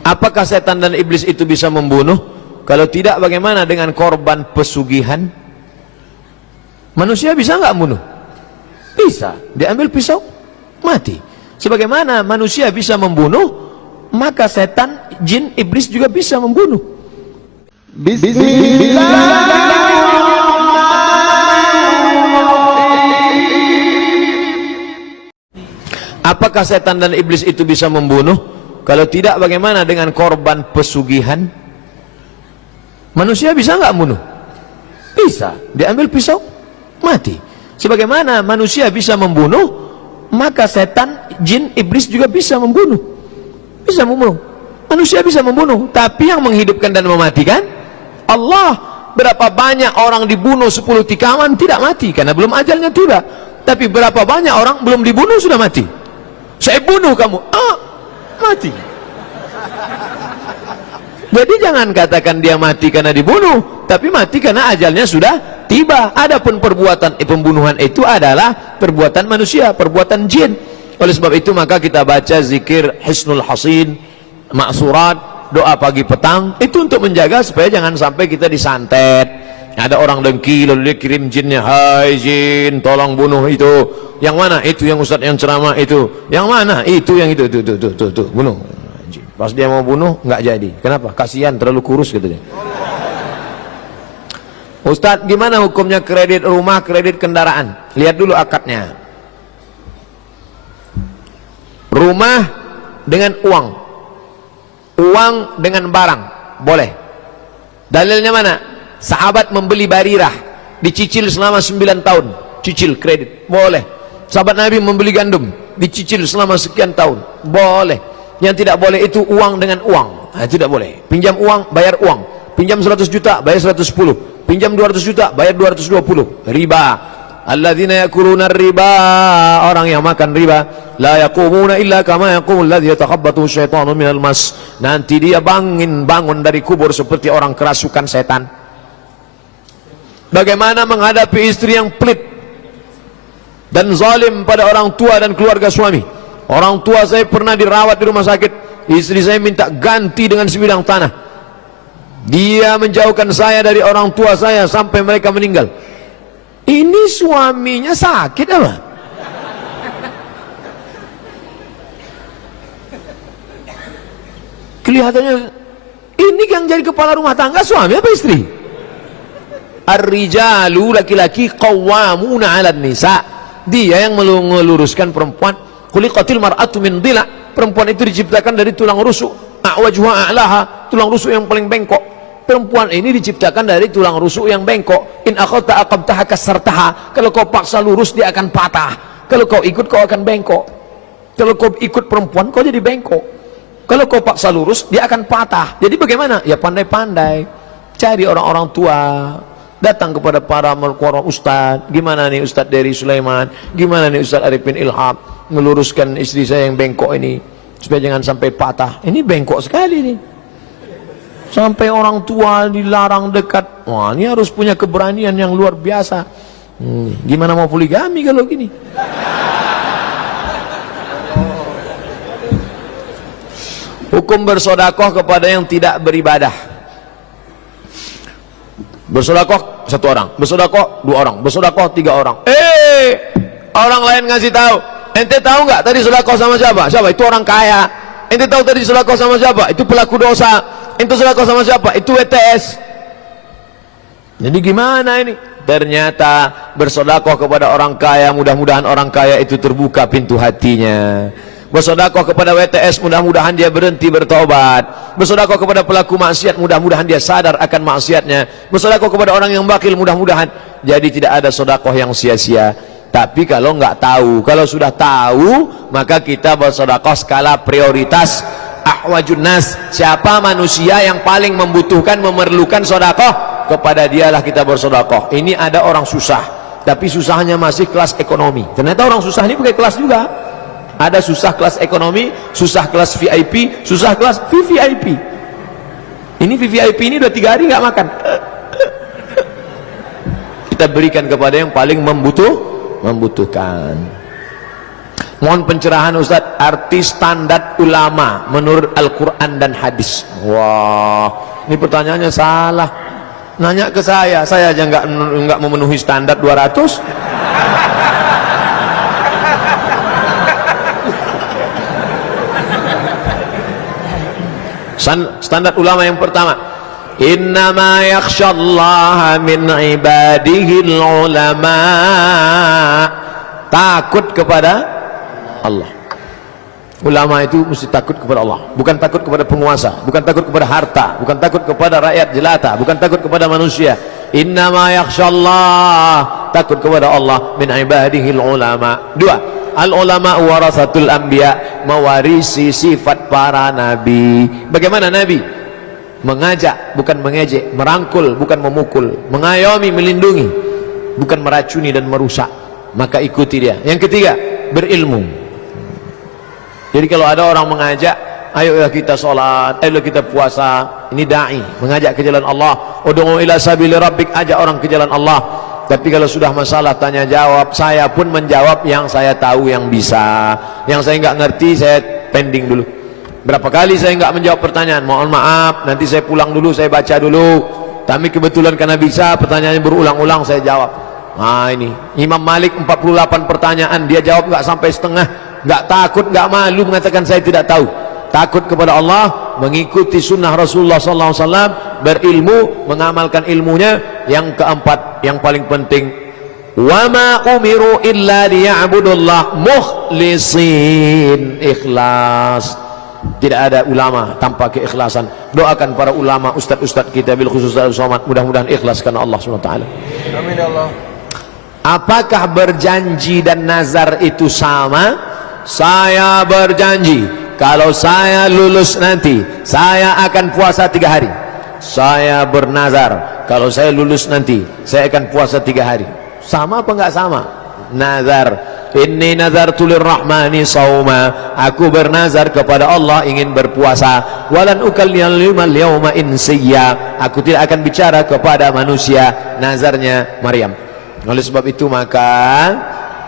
Apakah setan dan iblis itu bisa membunuh? Kalau tidak, bagaimana dengan korban pesugihan? Manusia bisa nggak bunuh? Bisa. Diambil pisau, mati. Sebagaimana manusia bisa membunuh, maka setan, jin, iblis juga bisa membunuh. Apakah setan dan iblis itu bisa membunuh? Kalau tidak, bagaimana dengan korban pesugihan? Manusia bisa nggak bunuh? Bisa. Diambil pisau, mati. Sebagaimana manusia bisa membunuh, maka setan, jin, iblis juga bisa membunuh. Bisa membunuh. Manusia bisa membunuh, tapi yang menghidupkan dan mematikan Allah. Berapa banyak orang dibunuh 10 tikaman tidak mati karena belum ajalnya tiba. Tapi berapa banyak orang belum dibunuh sudah mati. Saya bunuh kamu, mati. Jadi jangan katakan dia mati karena dibunuh, tapi mati karena ajalnya sudah tiba. Adapun perbuatan pembunuhan itu adalah perbuatan manusia, perbuatan jin. Oleh sebab itu maka kita baca zikir Hisnul Hasin, maksurat, doa pagi petang, itu untuk menjaga supaya jangan sampai kita disantet. Ada orang dengki lalu dia kirim jinnya, hai jin tolong bunuh itu. Yang mana? Itu yang ustadz yang ceramah itu. Yang mana? Itu yang itu tuh bunuh. Pas dia mau bunuh nggak jadi. Kenapa? Kasihan terlalu kurus gitu dia. Ustadz, gimana hukumnya kredit rumah, kredit kendaraan? Lihat dulu akadnya. Rumah dengan uang, uang dengan barang, boleh. Dalilnya mana? Sahabat membeli Barirah, dicicil selama 9 tahun, cicil kredit, boleh. Sahabat Nabi membeli gandum, dicicil selama sekian tahun, boleh. Yang tidak boleh itu uang dengan uang, tidak boleh. Pinjam uang, bayar uang. Pinjam 100 juta, bayar 110. Pinjam 200 juta, bayar 220. Riba. Alladzina yakuluna riba, orang yang makan riba, la yaqumuna illa kama yaqumul ladzi yatakhabbathu syaitanu minal mas. Nanti dia bangun dari kubur seperti orang kerasukan setan. Bagaimana menghadapi istri yang pelit dan zalim pada orang tua dan keluarga suami? Orang tua saya pernah dirawat di rumah sakit, istri saya minta ganti dengan sebidang tanah. Dia menjauhkan saya dari orang tua saya sampai mereka meninggal. Ini suaminya sakit apa? Kelihatannya ini yang jadi kepala rumah tangga suami apa istri? Ar-rijalu, laki-laki, qawwamuna 'alan nisa. Dia yang meluruskan perempuan. Khuliqatil mar'atu min dhila. Perempuan itu diciptakan dari tulang rusuk. A'wajha a'laha, tulang rusuk yang paling bengkok. Perempuan ini diciptakan dari tulang rusuk yang bengkok. In akhadta aqamtaha kasartaha. Kalau kau paksa lurus dia akan patah. Kalau kau ikut kau akan bengkok. Kalau kau ikut perempuan kau jadi bengkok. Kalau kau paksa lurus dia akan patah. Jadi bagaimana? Ya pandai-pandai. Cari orang-orang tua. Datang kepada para ustadz. Gimana nih Ustadz Dery Sulaiman? Gimana nih Ustadz Arifin Ilham? Meluruskan istri saya yang bengkok ini. Supaya jangan sampai patah. Ini bengkok sekali nih. Sampai orang tua dilarang dekat. Wah, ini harus punya keberanian yang luar biasa. Gimana mau poligami kalau gini? Hukum bersodakoh kepada yang tidak beribadah. Bersodakoh 1 orang, bersodakoh 2 orang, bersodakoh 3 orang. Orang lain ngasih tahu. Ente tahu nggak tadi sodakoh sama siapa? Siapa? Itu orang kaya. Ente tahu tadi sodakoh sama siapa? Itu pelaku dosa. Ente sodakoh sama siapa? Itu WTS. Jadi gimana ini? Ternyata bersodakoh kepada orang kaya, mudah-mudahan orang kaya itu terbuka pintu hatinya. Bersodakoh kepada WTS, mudah-mudahan dia berhenti bertobat. Bersodakoh kepada pelaku maksiat, mudah-mudahan dia sadar akan maksiatnya. Bersodakoh kepada orang yang bakil, mudah-mudahan. Jadi tidak ada sodakoh yang sia-sia. Tapi kalau nggak tahu, kalau sudah tahu, maka kita bersodakoh skala prioritas. Ahwajun nas, siapa manusia yang paling membutuhkan, memerlukan sodakoh, kepada dialah kita bersodakoh. Ini ada orang susah, tapi susahnya masih kelas ekonomi. Ternyata orang susah ini pakai kelas juga. Ada susah kelas ekonomi, susah kelas VIP, susah kelas VVIP. Ini VVIP ini udah 3 hari nggak makan. Kita berikan kepada yang paling membutuhkan. Mohon pencerahan Ustaz, arti standar ulama menurut Al-Quran dan hadis. Wah, ini pertanyaannya salah. Nanya ke saya aja nggak memenuhi standar 200. Standar ulama yang pertama, innama yakhshallaha min ibadihil ulama. Takut kepada Allah. Ulama itu mesti takut kepada Allah, bukan takut kepada penguasa, bukan takut kepada harta, bukan takut kepada rakyat jelata, bukan takut kepada manusia. Innama yakhshallah, takut kepada Allah min ibadihil ulama. Dua, al ulama warasatul anbiya, mewarisi sifat para nabi. Bagaimana nabi? Mengajak bukan mengejek, merangkul bukan memukul, mengayomi melindungi, bukan meracuni dan merusak. Maka ikuti dia. Yang ketiga, berilmu. Jadi kalau ada orang mengajak, ayolah kita sholat, ayolah kita puasa, ini da'i, mengajak ke jalan Allah. Ud'u ila sabili rabbik, ajak orang ke jalan Allah. Tapi kalau sudah masalah tanya jawab, saya pun menjawab yang saya tahu, yang bisa. Yang saya nggak ngerti, saya pending dulu. Berapa kali saya nggak menjawab pertanyaan, mohon maaf, nanti saya pulang dulu, saya baca dulu. Tapi kebetulan karena bisa, pertanyaannya berulang-ulang, saya jawab. Nah ini, Imam Malik 48 pertanyaan, dia jawab nggak sampai setengah. Nggak takut, nggak malu mengatakan saya tidak tahu. Takut kepada Allah, mengikuti sunnah Rasulullah SAW, berilmu, mengamalkan ilmunya. Yang keempat, yang paling penting, wa ma umiru illa liya'budullah mukhlisin, ikhlas. Tidak ada ulama tanpa keikhlasan. Doakan para ulama, ustaz-ustaz kita, bil khusus Al-Somad, mudah-mudahan ikhlas karena Allah SWT. Amin ya Allah. Apakah berjanji dan nazar itu sama? Saya berjanji kalau saya lulus nanti saya akan puasa 3 hari. Saya bernazar kalau saya lulus nanti saya akan puasa 3 hari. Sama apa enggak sama? Nazar, inni nazartu lirrahmani sauma, aku bernazar kepada Allah ingin berpuasa. Walan ukallima al-yawma insiya, aku tidak akan bicara kepada manusia. Nazarnya Maryam. Oleh sebab itu maka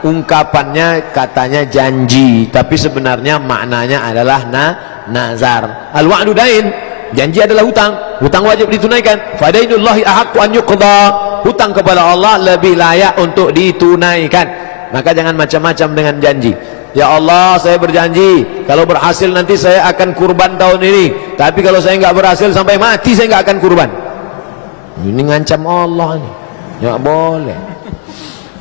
ungkapannya katanya janji, tapi sebenarnya maknanya adalah nazar. Al-wa'du dain, janji adalah hutang. Hutang wajib ditunaikan. Fadainullahi ahaqqu an yuqda, hutang kepada Allah lebih layak untuk ditunaikan. Maka jangan macam-macam dengan janji. Ya Allah, saya berjanji kalau berhasil nanti saya akan kurban tahun ini, tapi kalau saya nggak berhasil sampai mati saya nggak akan kurban. Ini ngancam Allah nih. Ya boleh.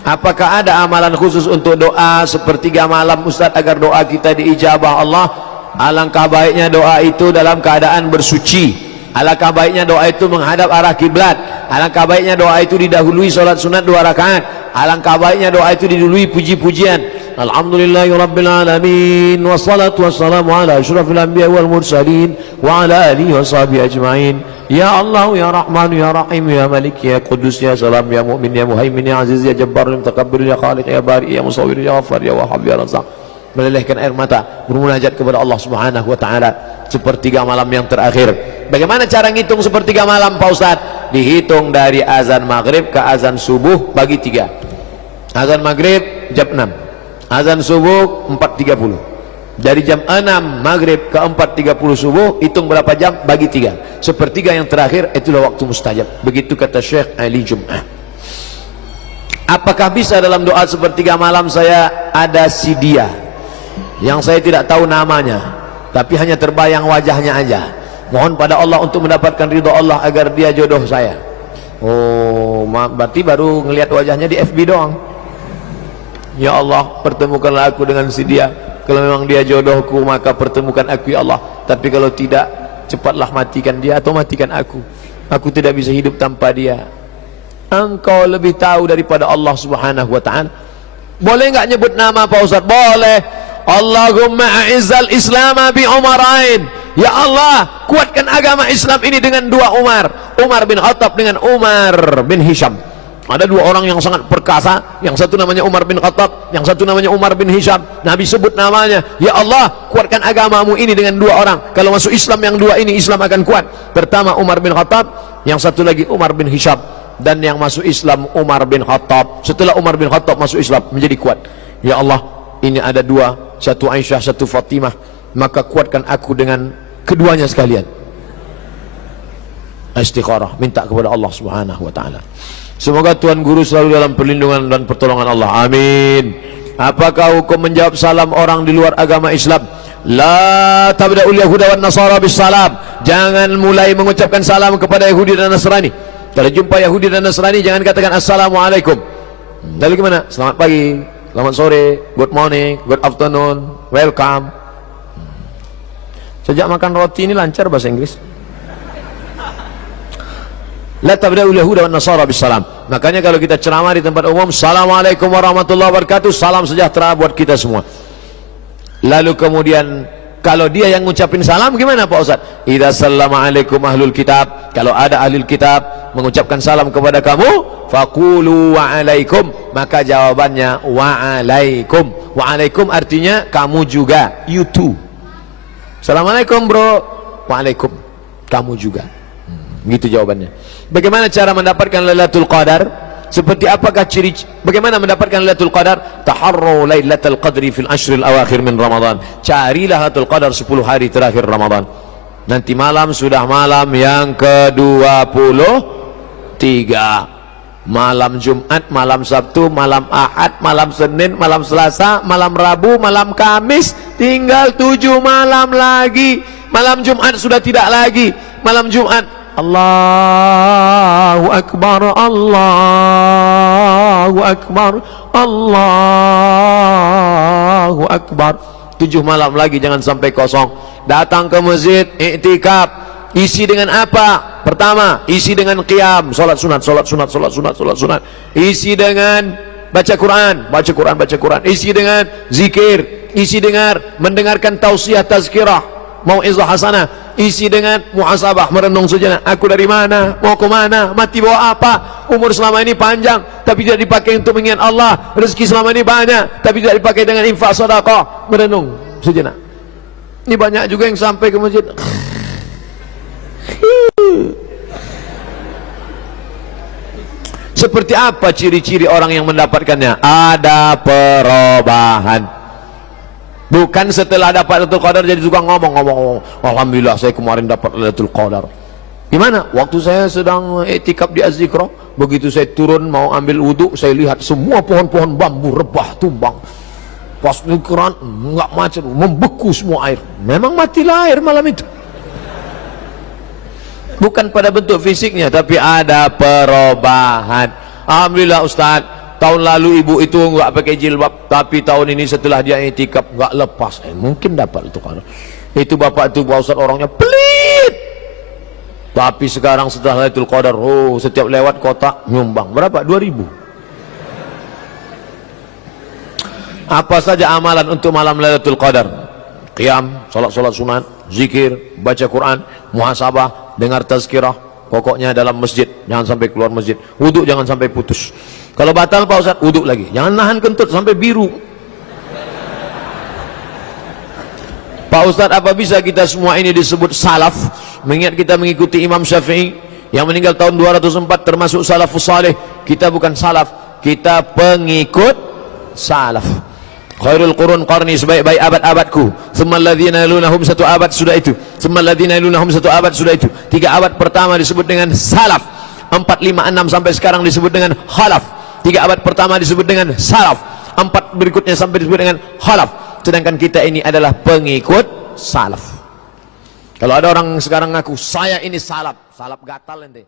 Apakah ada amalan khusus untuk doa sepertiga malam Ustaz agar doa kita diijabah Allah? Alangkah baiknya doa itu dalam keadaan bersuci. Alangkah baiknya doa itu menghadap arah kiblat. Alangkah baiknya doa itu didahului salat sunat 2 rakaat. Alangkah baiknya doa itu didahului puji-pujian. Alhamdulillahirabbil alamin wassalatu wassalamu ala asyrafil anbiya wal mursalin wa ala alihi washabihi ajmain. Ya Allah ya Rahman ya Rahim ya Malik ya Qudus ya Salam ya Mu'min ya Muhaimin ya Aziz ya Jabbar ya Mutakabbir ya Khaliq ya Bari ya Musawwir ya Ghaffar ya Wahhab ya Razzaq. Melelehkan air mata bermunajat kepada Allah Subhanahu wa taala sepertiga malam yang terakhir. Bagaimana cara ngitung sepertiga malam Pak Ustaz? Dihitung dari azan maghrib ke azan subuh bagi 3. Azan maghrib jam 6, azan subuh 4.30. Dari jam 6 maghrib ke 4.30 subuh, hitung berapa jam bagi 3. Sepertiga yang terakhir itulah waktu mustajab. Begitu kata Syekh Ali Jum'ah. Apakah bisa dalam doa sepertiga malam saya ada si dia yang saya tidak tahu namanya, tapi hanya terbayang wajahnya aja. Mohon pada Allah untuk mendapatkan ridho Allah agar dia jodoh saya. Oh, berarti baru ngelihat wajahnya di FB doang. Ya Allah, pertemukanlah aku dengan si dia. Kalau memang dia jodohku, maka pertemukan aku ya Allah. Tapi kalau tidak, cepatlah matikan dia atau matikan aku. Aku tidak bisa hidup tanpa dia. Engkau lebih tahu daripada Allah Subhanahu wa ta'ala. Boleh enggak nyebut nama Pak Ustaz? Boleh. Allahumma a'izzal islama bi Umarain. Ya Allah, kuatkan agama Islam ini dengan 2 Umar. Umar bin Khattab dengan Umar bin Hisham. Ada 2 orang yang sangat perkasa, yang satu namanya Umar bin Khattab, yang satu namanya Umar bin Hisham. Nabi sebut namanya. Ya Allah, kuatkan agamamu ini dengan 2 orang. Kalau masuk Islam yang 2 ini, Islam akan kuat. Pertama Umar bin Khattab, yang satu lagi Umar bin Hisham. Dan yang masuk Islam Umar bin Khattab. Setelah Umar bin Khattab masuk Islam, menjadi kuat. Ya Allah, ini ada 2 satu Aisyah, satu Fatimah, maka kuatkan aku dengan keduanya sekalian. Istikharah, minta kepada Allah Subhanahu wa taala. Semoga Tuan Guru selalu dalam perlindungan dan pertolongan Allah. Amin. Apakah hukum menjawab salam orang di luar agama Islam? La tabda'ul yahuda wan nasara bis salam. Jangan mulai mengucapkan salam kepada Yahudi dan Nasrani. Kalau jumpa Yahudi dan Nasrani, jangan katakan assalamualaikum. Lalu gimana? Selamat pagi, selamat sore, good morning, good afternoon, welcome. Sejak makan roti ini lancar bahasa Inggris. La tabda'ul yahuda wan nasara bis salam. Makanya kalau kita ceramah di tempat umum, assalamualaikum warahmatullahi wabarakatuh, salam sejahtera buat kita semua. Lalu kemudian kalau dia yang ngucapin salam gimana Pak Ustaz? Idza sallama alaikum ahlul kitab, kalau ada ahlul kitab mengucapkan salam kepada kamu, faqulu wa alaikum, maka jawabannya wa alaikum. Wa alaikum artinya kamu juga, you too. Assalamualaikum bro, waalaikum, kamu juga. Gitu jawabannya. Bagaimana cara mendapatkan Lailatul Qadar? Seperti apakah ciri? Bagaimana mendapatkan Lailatul Qadar? Taharru Lailatul Qadri fil ashril awakhir min Ramadan. Carilah Lailatul Qadar 10 hari terakhir Ramadan. Nanti malam sudah malam yang ke-23. Malam Jumat, malam Sabtu, malam Ahad, malam Senin, malam Selasa, malam Rabu, malam Kamis, tinggal 7 malam lagi. Malam Jumat sudah tidak lagi. Malam Jumat Allahu Akbar, Allahu Akbar, Allahu Akbar. 7 malam lagi, jangan sampai kosong. Datang ke masjid, iktikaf. Isi dengan apa? Pertama, isi dengan qiyam, salat sunat, salat sunat, salat sunat, salat sunat. Isi dengan baca Quran, baca Quran, baca Quran. Isi dengan zikir, isi dengan mendengarkan tausiah tazkirah, mau'izah hasanah. Isi dengan muhasabah, merenung sejenak. Aku dari mana? Mau ke mana? Mati bawa apa? Umur selama ini panjang tapi tidak dipakai untuk mengingat Allah. Rezeki selama ini banyak tapi tidak dipakai dengan infak sedekah. Merenung sejenak. Ini banyak juga yang sampai ke masjid. Seperti apa ciri-ciri orang yang mendapatkannya? Ada perubahan. Bukan setelah dapat Lailatul Qadar jadi tukang ngomong. Alhamdulillah saya kemarin dapat Lailatul Qadar. Gimana? Waktu saya sedang iktikaf di Az-Zikra, begitu saya turun mau ambil wudhu, saya lihat semua pohon-pohon bambu rebah tumbang. Pas Quran enggak macet, membeku semua air. Memang matilah air malam itu. Bukan pada bentuk fisiknya, tapi ada perubahan. Alhamdulillah Ustaz, tahun lalu ibu itu enggak pakai jilbab, tapi tahun ini setelah dia iktikaf enggak lepas. Mungkin dapat itu kan. Itu bapak itu Pak Ustaz orangnya pelit. Tapi sekarang setelah Lailatul Qadar, oh setiap lewat kota nyumbang. Berapa? 2.000. Apa saja amalan untuk malam Lailatul Qadar? Qiyam, salat sunat, zikir, baca Quran, muhasabah, dengar tazkirah. Pokoknya dalam masjid, jangan sampai keluar masjid. Wudhu jangan sampai putus. Kalau batal Pak Ustaz, wudhu lagi. Jangan nahan kentut sampai biru. Pak Ustaz, apa bisa kita semua ini disebut salaf? Mengingat kita mengikuti Imam Syafi'i yang meninggal tahun 204 termasuk salafus salih. Kita bukan salaf, kita pengikut salaf. Khairul qurun qarni, sebaik-baik abad-abadku. Tsummal ladzina yalunahum, satu abad sudah itu. Tsummal ladzina yalunahum, satu abad sudah itu. 3 abad pertama disebut dengan salaf. 4, 5, 6 sampai sekarang disebut dengan khalaf. 3 abad pertama disebut dengan salaf. 4 berikutnya sampai disebut dengan khalaf. Sedangkan kita ini adalah pengikut salaf. Kalau ada orang sekarang ngaku saya ini salaf, salaf gatal ente.